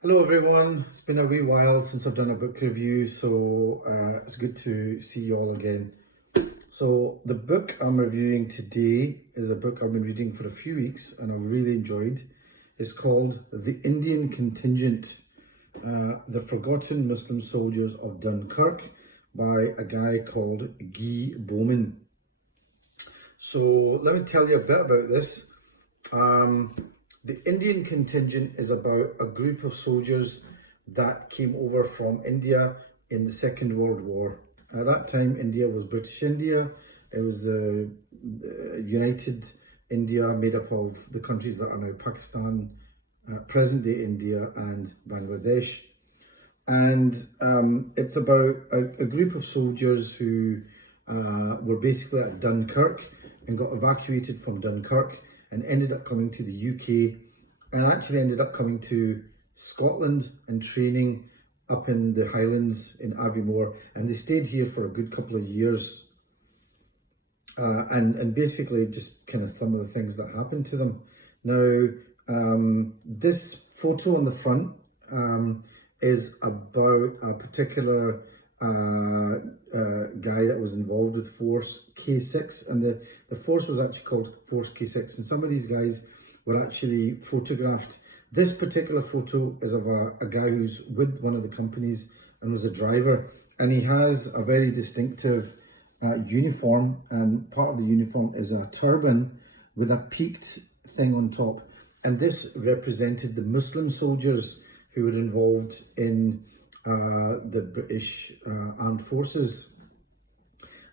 Hello everyone, it's been a wee while since I've done a book review, so it's good to see you all again. So the book I'm reviewing today is a book I've been reading for a few weeks and I've really enjoyed. It's called The Indian Contingent, The Forgotten Muslim Soldiers of Dunkirk by a guy called Ghee Bowman. So let me tell you a bit about this. The Indian Contingent is about a group of soldiers that came over from India in the Second World War. At that time, India was British India. It was the United India, made up of the countries that are now Pakistan, present-day India and Bangladesh. And it's about a group of soldiers who were basically at Dunkirk and got evacuated from Dunkirk and ended up coming to the UK and actually ended up coming to Scotland and training up in the Highlands in Aviemore, and they stayed here for a good couple of years. And basically just kind of some of the things that happened to them. Now, this photo on the front is about a particular guy that was involved with Force K6, and the force was actually called Force K6, and some of these guys were actually photographed. This particular photo is of a guy who's with one of the companies and was a driver, and he has a very distinctive uniform, and part of the uniform is a turban with a peaked thing on top, and this represented the Muslim soldiers who were involved in the British Armed Forces.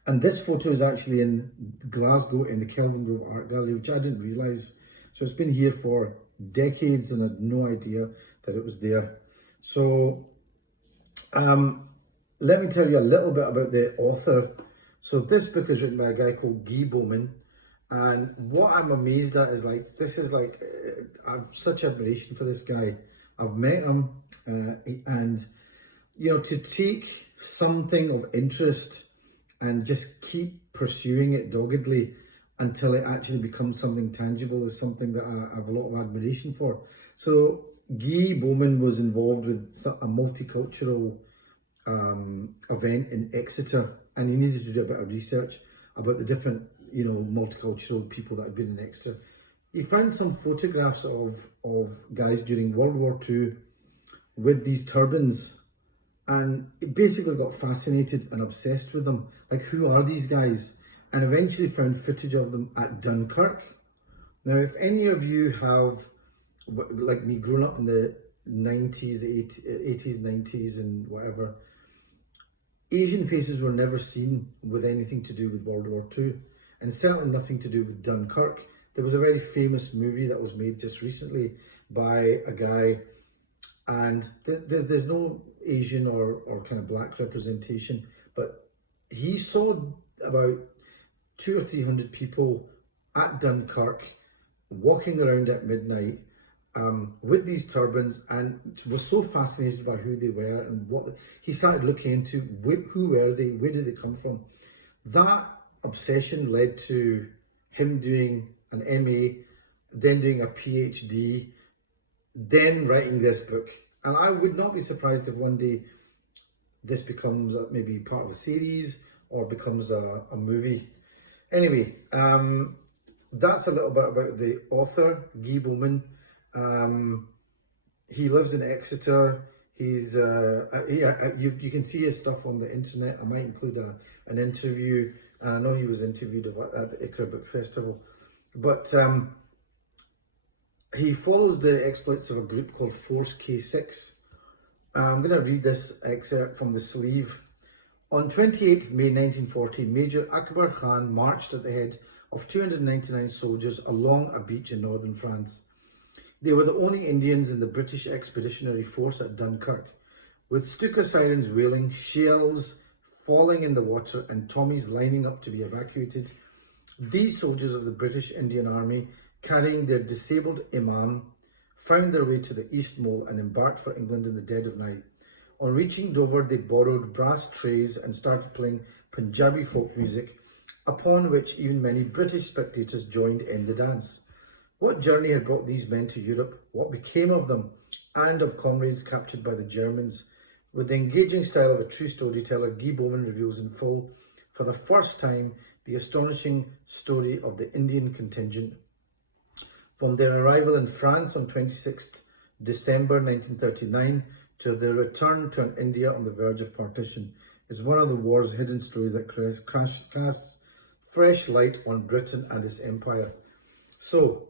And this photo is actually in Glasgow in the Kelvin Grove Art Gallery, which I didn't realise. So it's been here for decades and I had no idea that it was there. So let me tell you a little bit about the author. So this book is written by a guy called Ghee Bowman. And what I'm amazed at is I have such admiration for this guy. I've met him and you know, to take something of interest and just keep pursuing it doggedly until it actually becomes something tangible is something that I have a lot of admiration for. So Ghee Bowman was involved with a multicultural event in Exeter, and he needed to do a bit of research about the different, you know, multicultural people that had been in Exeter. He found some photographs of guys during World War II with these turbans, and he basically got fascinated and obsessed with them. Like, who are these guys? And eventually found footage of them at Dunkirk. Now, if any of you have, like me, grown up in the 90s, 80s, 90s and whatever, Asian faces were never seen with anything to do with World War II, and certainly nothing to do with Dunkirk. There was a very famous movie that was made just recently by a guy, and there's no Asian or kind of black representation, but he saw about 200 or 300 people at Dunkirk walking around at midnight with these turbans, and was so fascinated by who they were and he started looking into who were they, where did they come from. That obsession led to him doing an MA, then doing a PhD, then writing this book. And I would not be surprised if one day this becomes maybe part of a series or becomes a movie. Anyway, that's a little bit about the author, Ghee Bowman. He lives in Exeter. He's you can see his stuff on the internet. I might include an interview, and I know he was interviewed at the Ikra Book Festival. But he follows the exploits of a group called Force K6. I'm going to read this excerpt from the sleeve. On 28th May 1940, Major Akbar Khan marched at the head of 299 soldiers along a beach in northern France. They were the only Indians in the British Expeditionary Force at Dunkirk. With Stuka sirens wailing, shells falling in the water and Tommies lining up to be evacuated, these soldiers of the British Indian Army, carrying their disabled imam, found their way to the East Mole and embarked for England in the dead of night. On reaching Dover, they borrowed brass trays and started playing Punjabi folk music, upon which even many British spectators joined in the dance. What journey had brought these men to Europe? What became of them? and of comrades captured by the Germans. With the engaging style of a true storyteller, Ghee Bowman reveals in full, for the first time, the astonishing story of the Indian Contingent. From their arrival in France on 26th December 1939 to their return to an India on the verge of partition, is one of the war's hidden stories that casts fresh light on Britain and its empire. So,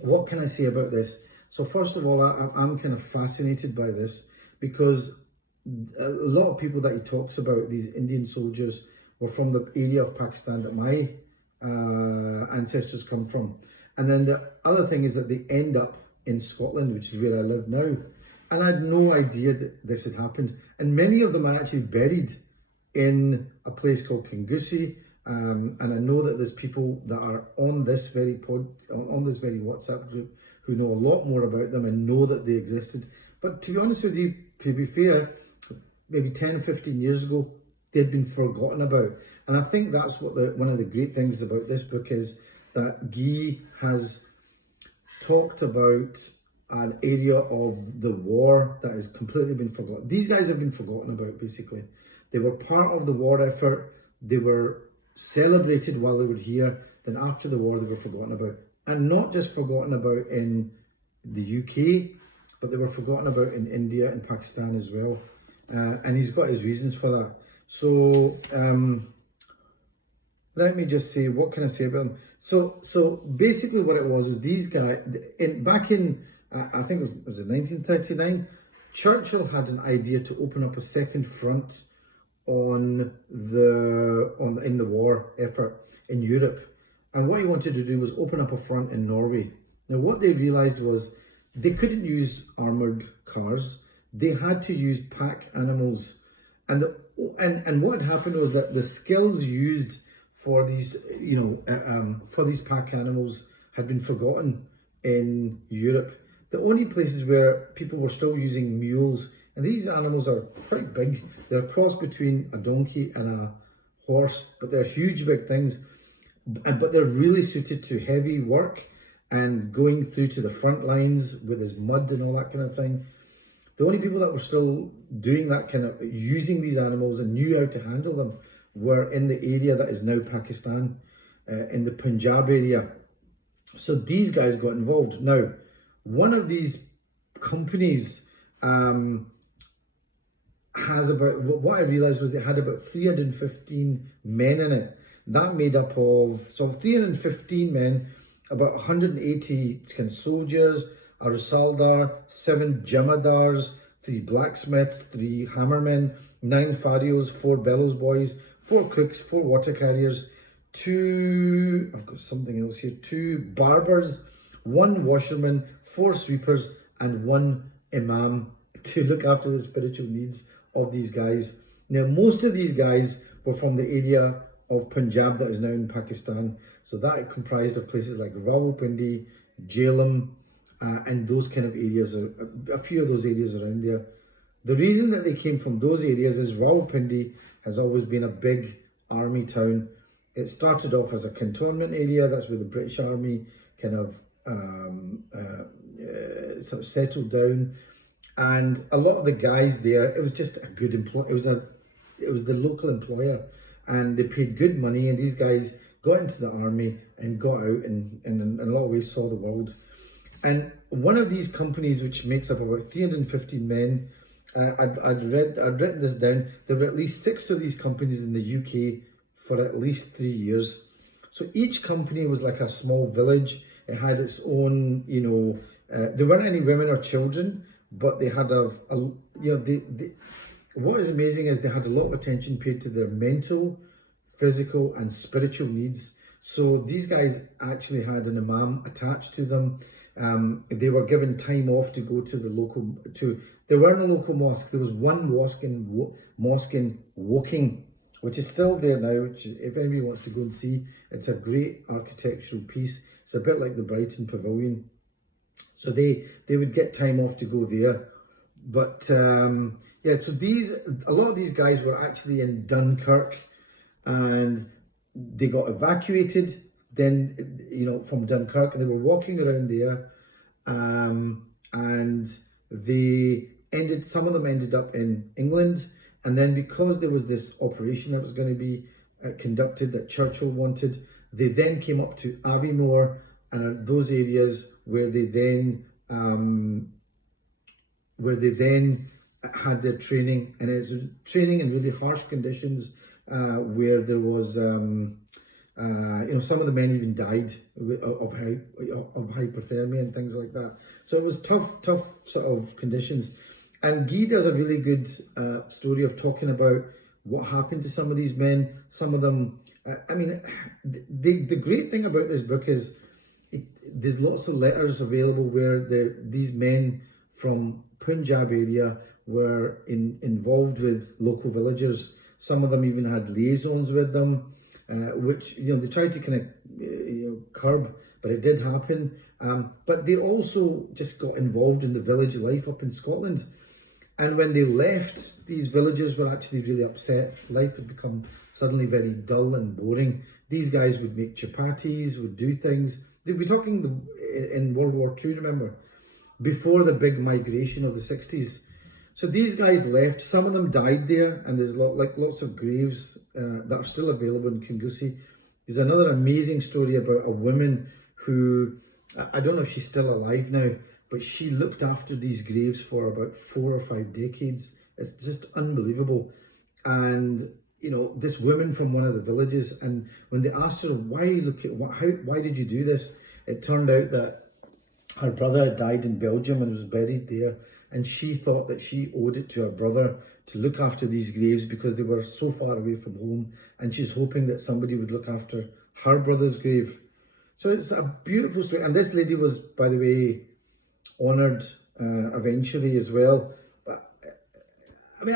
what can I say about this? So first of all, I'm kind of fascinated by this because a lot of people that he talks about, these Indian soldiers, were from the area of Pakistan that my ancestors come from. And then the other thing is that they end up in Scotland, which is where I live now. And I had no idea that this had happened. And many of them are actually buried in a place called Kingussie. And I know that there's people that are on this very WhatsApp group who know a lot more about them and know that they existed. But to be honest with you, to be fair, maybe 10, 15 years ago, they'd been forgotten about. And I think that's what one of the great things about this book is, that Ghee has talked about an area of the war that has completely been forgotten. These guys have been forgotten about, basically. They were part of the war effort. They were celebrated while they were here. Then after the war, they were forgotten about. And not just forgotten about in the UK, but they were forgotten about in India and Pakistan as well. And he's got his reasons for that. So let me just say, what can I say about them? So basically what it was is these guys, back in, I think it was in 1939, Churchill had an idea to open up a second front in the war effort in Europe. And what he wanted to do was open up a front in Norway. Now what they realized was they couldn't use armored cars. They had to use pack animals. And what happened was that the skills used for these, for these pack animals had been forgotten in Europe. The only places where people were still using mules, and these animals are quite big. They're a cross between a donkey and a horse, but they're huge, big things. But they're really suited to heavy work and going through to the front lines with his mud and all that kind of thing. The only people that were still doing that kind of, using these animals and knew how to handle them, were in the area that is now Pakistan, in the Punjab area. So these guys got involved. Now, one of these companies has about, what I realized was it had about 315 men in it. That made up of, so 315 men, about 180 kind of soldiers, a Rusaldar, 7 Jamadars, 3 blacksmiths, 3 hammermen, 9 farios, 4 bellows boys, 4 cooks, 4 water carriers, 2, I've got something else here, 2 barbers, 1 washerman, 4 sweepers, and 1 imam to look after the spiritual needs of these guys. Now, most of these guys were from the area of Punjab that is now in Pakistan. So that comprised of places like Rawalpindi, Jhelum, and those kind of areas, a few of those areas around there. The reason that they came from those areas is Rawalpindi has always been a big army town. It started off as a cantonment area. That's where the British Army kind of sort of settled down. And a lot of the guys there, it was just a good employer. It was the local employer, and they paid good money. And these guys got into the army and got out and in a lot of ways saw the world. And one of these companies, which makes up about 315 men, I'd written this down. There were at least 6 of these companies in the UK for at least 3 years. So each company was like a small village. It had its own, there weren't any women or children, but they had what is amazing is they had a lot of attention paid to their mental, physical, and spiritual needs. So these guys actually had an imam attached to them. They were given time off to go to the local, there weren't a local mosque. There was one mosque in Woking, which is still there now, which if anybody wants to go and see, it's a great architectural piece. It's a bit like the Brighton Pavilion. So they would get time off to go there. But yeah, so a lot of these guys were actually in Dunkirk, and they got evacuated then, from Dunkirk, and they were walking around there, and Some of them ended up in England, and then because there was this operation that was going to be conducted that Churchill wanted, they then came up to Abbeymoor and those areas where they then had their training, and it's training in really harsh conditions where there was some of the men even died of hypothermia and things like that. So it was tough sort of conditions. And Ghee does a really good story of talking about what happened to some of these men. Some of them, the great thing about this book is there's lots of letters available where these men from Punjab area were involved with local villagers. Some of them even had liaisons with them, which they tried to kind of curb, but it did happen. But they also just got involved in the village life up in Scotland. And when they left, these villagers were actually really upset. Life had become suddenly very dull and boring. These guys would make chapatis, would do things. They'd be talking in World War II, remember, before the big migration of the 60s. So these guys left. Some of them died there, and there's lots of graves that are still available in Kingussie. There's another amazing story about a woman who, I don't know if she's still alive now, but she looked after these graves for about 4 or 5 decades. It's just unbelievable. And this woman from one of the villages, and when they asked her why did you do this, it turned out that her brother had died in Belgium and was buried there, and she thought that she owed it to her brother to look after these graves because they were so far away from home, and she's hoping that somebody would look after her brother's grave. So it's a beautiful story, and this lady was, by the way, honoured eventually as well. But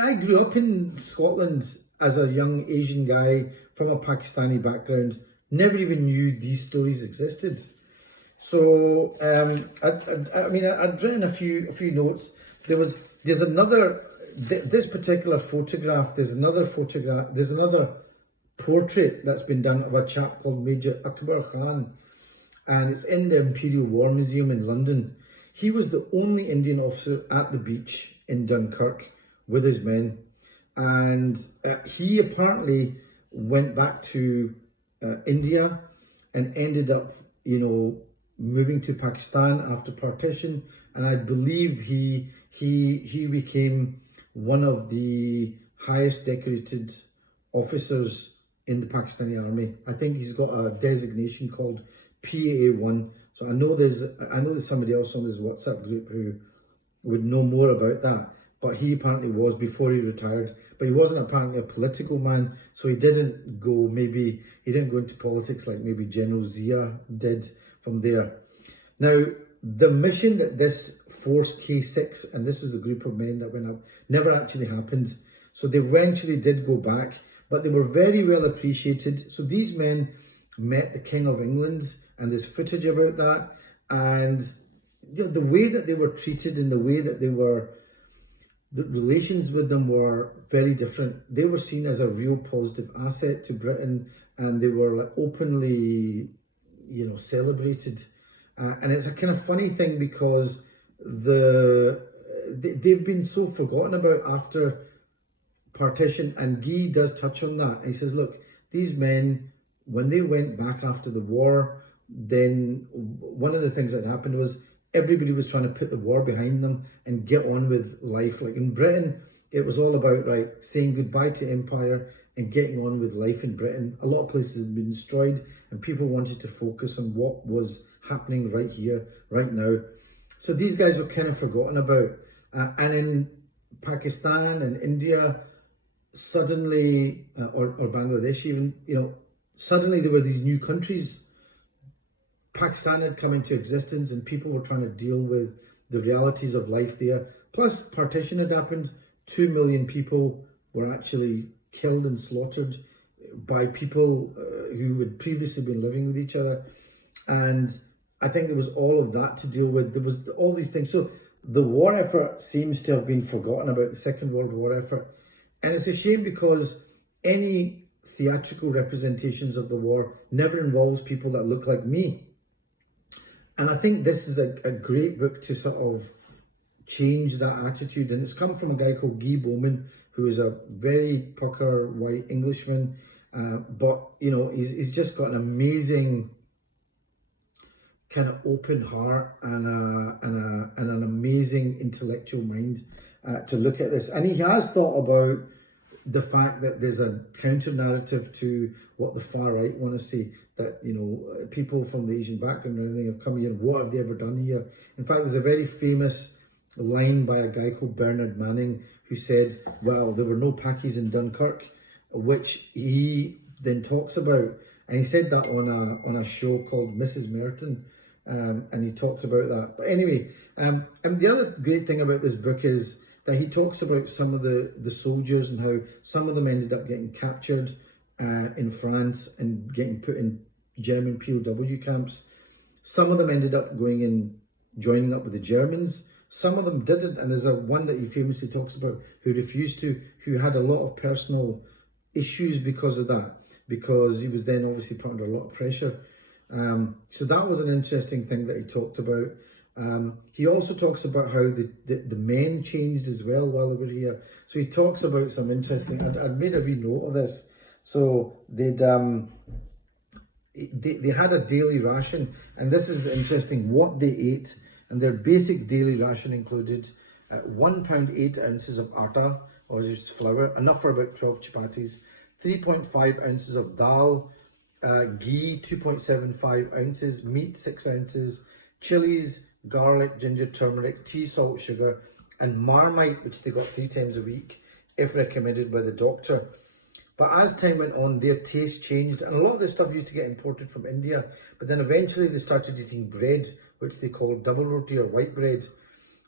I grew up in Scotland as a young Asian guy from a Pakistani background, never even knew these stories existed. So I'd written a few notes. There's another this particular photograph. There's another portrait that's been done of a chap called Major Akbar Khan, and it's in the Imperial War Museum in London. He was the only Indian officer at the beach in Dunkirk with his men, and he apparently went back to India and ended up, moving to Pakistan after partition. And I believe he became one of the highest decorated officers in the Pakistani army. I think he's got a designation called PAA1. So I know there's somebody else on this WhatsApp group who would know more about that. But he apparently was before he retired. But he wasn't apparently a political man, so he didn't go into politics like maybe General Zia did from there. Now, the mission that this Force K6, and this is the group of men that went up, never actually happened. So they eventually did go back, but they were very well appreciated. So these men met the King of England, and there's footage about that. And the way that they were treated and the way that the relations with them were very different. They were seen as a real positive asset to Britain, and they were openly, celebrated. And it's a kind of funny thing because they've been so forgotten about after partition, and Ghee does touch on that. He says, look, these men, when they went back after the war, then one of the things that happened was everybody was trying to put the war behind them and get on with life. Like in Britain, it was all about saying goodbye to empire and getting on with life in Britain. A lot of places had been destroyed, and people wanted to focus on what was happening right here, right now. So these guys were kind of forgotten about. And in Pakistan and India, suddenly, or Bangladesh even, suddenly there were these new countries. Pakistan had come into existence, and people were trying to deal with the realities of life there. Plus, partition had happened. 2 million people were actually killed and slaughtered by people who had previously been living with each other. And I think there was all of that to deal with. There was all these things. So the war effort seems to have been forgotten about, the Second World War effort. And it's a shame because any theatrical representations of the war never involves people that look like me. And I think this is a great book to sort of change that attitude. And it's come from a guy called Ghee Bowman, who is a very pucker white Englishman, but you know, he's just got an amazing kind of open heart and an amazing intellectual mind to look at this. And he has thought about the fact that there's a counter narrative to what the far right want to say, that, you know, people from the Asian background and everything have come here, and what have they ever done here? In fact, there's a very famous line by a guy called Bernard Manning who said, well, there were no Pakis in Dunkirk, which he then talks about. And he said that on a show called Mrs. Merton, and he talked about that. But anyway, and the other great thing about this book is that he talks about some of the soldiers and how some of them ended up getting captured in France and getting put in German POW camps. Some of them ended up going in, joining up with the Germans. Some of them didn't, and there's one that he famously talks about who refused to, who had a lot of personal issues because of that, because he was then obviously put under a lot of pressure. So that was an interesting thing that he talked about. He also talks about how the men changed as well while they were here. So he talks about some interesting, I'd made a wee note of this. So they had a daily ration, and this is interesting what they ate. And their basic daily ration included 1 pound 8 ounces of atta, or just flour, enough for about 12 chapatis, 3.5 ounces of dal, ghee 2.75 ounces, meat 6 ounces, chilies, garlic, ginger, turmeric, tea, salt, sugar, and Marmite, which they got 3 times a week, if recommended by the doctor. But as time went on, their taste changed, and a lot of this stuff used to get imported from India, but then eventually they started eating bread, which they called double roti or white bread.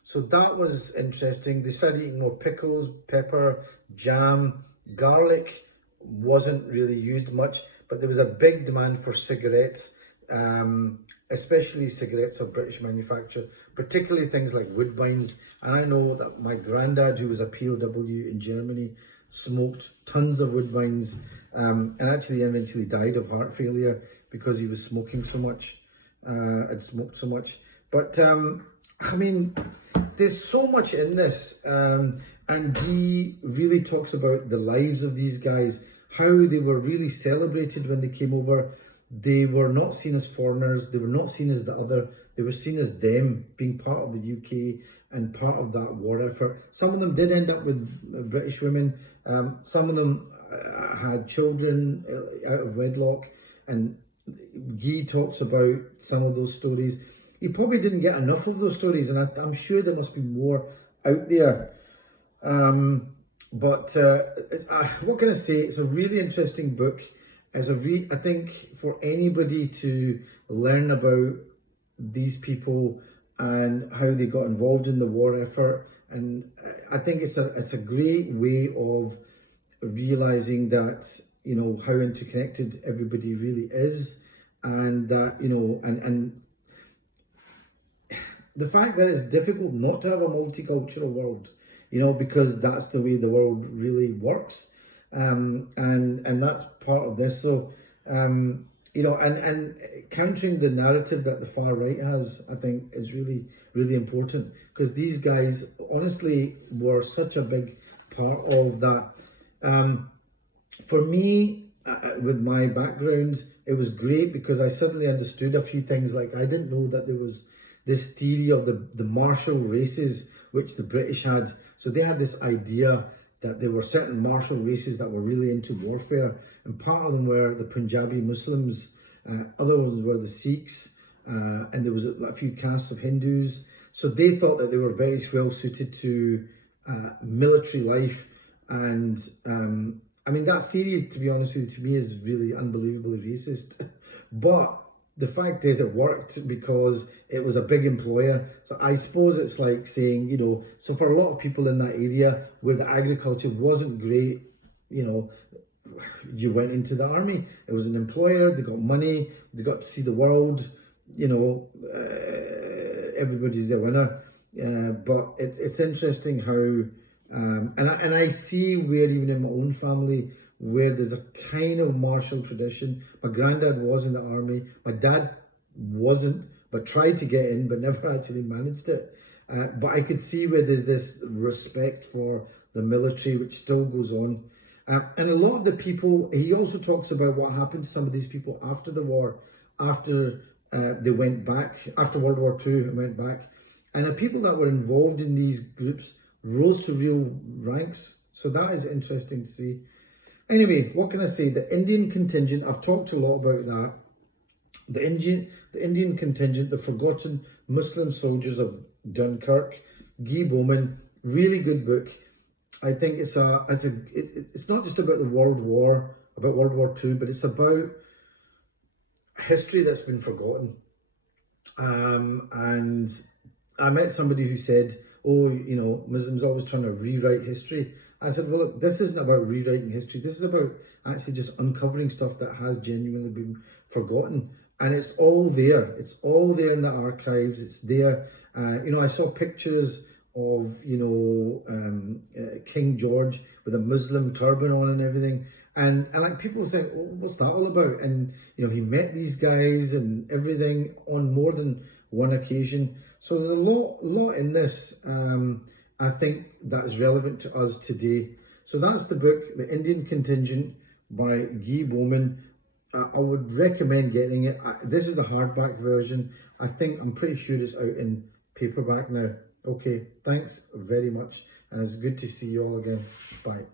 So that was interesting. They started eating more pickles, pepper, jam, garlic wasn't really used much, but there was a big demand for cigarettes, especially cigarettes of British manufacture, particularly things like Woodbines. And I know that my granddad, who was a POW in Germany, smoked tons of Woodbines, and actually eventually died of heart failure because he was smoking so much, had smoked so much. But I mean, there's so much in this, and he really talks about the lives of these guys, how they were really celebrated when they came over. They were not seen as foreigners, they were not seen as the other, they were seen as them, being part of the UK and part of that war effort. Some of them did end up with British women, some of them had children out of wedlock, and Guy talks about some of those stories. He probably didn't get enough of those stories, and I'm sure there must be more out there. What can I say? It's a really interesting book. I think for anybody to learn about these people and how they got involved in the war effort, and I think it's a great way of realizing that, you know, how interconnected everybody really is, and that, you know, and the fact that it's difficult not to have a multicultural world, you know, because that's the way the world really works. And that's part of this. So, you know, and countering the narrative that the far right has, I think is really, really important, because these guys honestly were such a big part of that. For me, with my background, it was great because I suddenly understood a few things. Like, I didn't know that there was this theory of the martial races, which the British had. So they had this idea that there were certain martial races that were really into warfare, and part of them were the Punjabi Muslims, other ones were the Sikhs, and there was a few castes of Hindus. So they thought that they were very well suited to military life, and I mean, that theory, to be honest with you, to me is really unbelievably racist. But the fact is, it worked because it was a big employer. So I suppose it's like saying, you know, so for a lot of people in that area where the agriculture wasn't great, you know, you went into the army. It was an employer, they got money, they got to see the world, you know, everybody's the winner. But it's interesting how, and I see where even in my own family, where there's a kind of martial tradition. My granddad was in the army. My dad wasn't, but tried to get in, but never actually managed it. But I could see where there's this respect for the military, which still goes on. And a lot of the people, he also talks about what happened to some of these people after the war, after they went back, after World War II and went back. And the people that were involved in these groups rose to real ranks. So that is interesting to see. Anyway, what can I say? The Indian Contingent, I've talked a lot about that. The Indian Contingent, the Forgotten Muslim Soldiers of Dunkirk, Ghee Bowman, really good book. I think it's not just about the World War, about World War II, but it's about history that's been forgotten. And I met somebody who said, oh, you know, Muslims always trying to rewrite history. I said, well, look, this isn't about rewriting history. This is about actually just uncovering stuff that has genuinely been forgotten. And it's all there. It's all there in the archives. It's there. You know, I saw pictures of, you know, King George with a Muslim turban on and everything. And like people say, oh, what's that all about? And, you know, he met these guys and everything on more than one occasion. So there's a lot in this, I think, that is relevant to us today. So that's the book, The Indian Contingent by Ghee Bowman. I would recommend getting it. This is the hardback version. I'm pretty sure it's out in paperback now. Okay, thanks very much. And it's good to see you all again. Bye.